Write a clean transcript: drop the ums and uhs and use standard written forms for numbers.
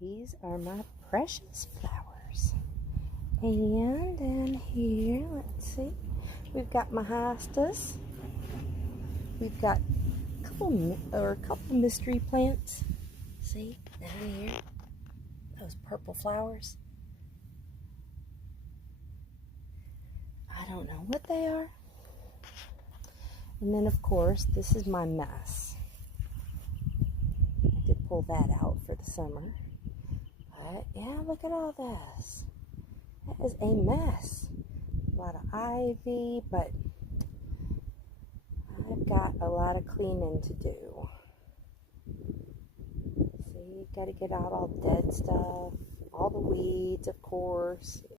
These are my precious flowers. And then here, let's see, we've got my hostas. We've got a couple mystery plants. See, down here, those purple flowers. I don't know what they are. And then, of course, this is my mess. I did pull that out for the summer. But, yeah, look at all this. That is a mess. A lot of ivy, but I've got a lot of cleaning to do. See, got to get out all the dead stuff, all the weeds, of course.